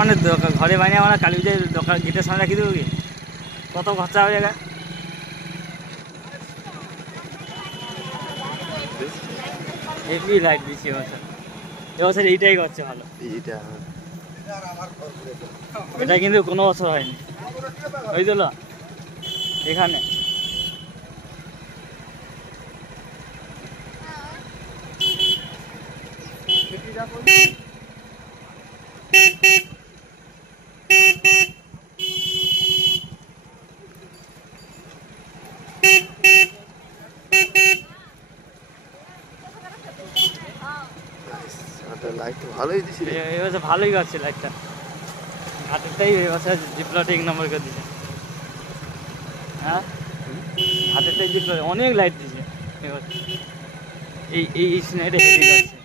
মানে ঘরে বানিয়ে আমরা কালী পুজোর দোকান গেটের সামনে রাখি দেবো কি? কত খরচা হয়ে গেছে? হেভি লাইট দিচ্ছি এবছর। এবছর এইটাই করছে ভালো, এইটা এটা কিন্তু কোনো বছর হয়নি। ওই তো এখানে লাইট তো ভালোই দিছি রে। এবছর ভালোই করছে লাইটটা। ঘাটেরটাই এবছর জিপ্লটে 1 নম্বর করে দিছে। হ্যাঁ, ঘাটেরটাই জিপ্লটে অনেক লাইট দিছে এবার। এই সিনারিটা হেভি করছে।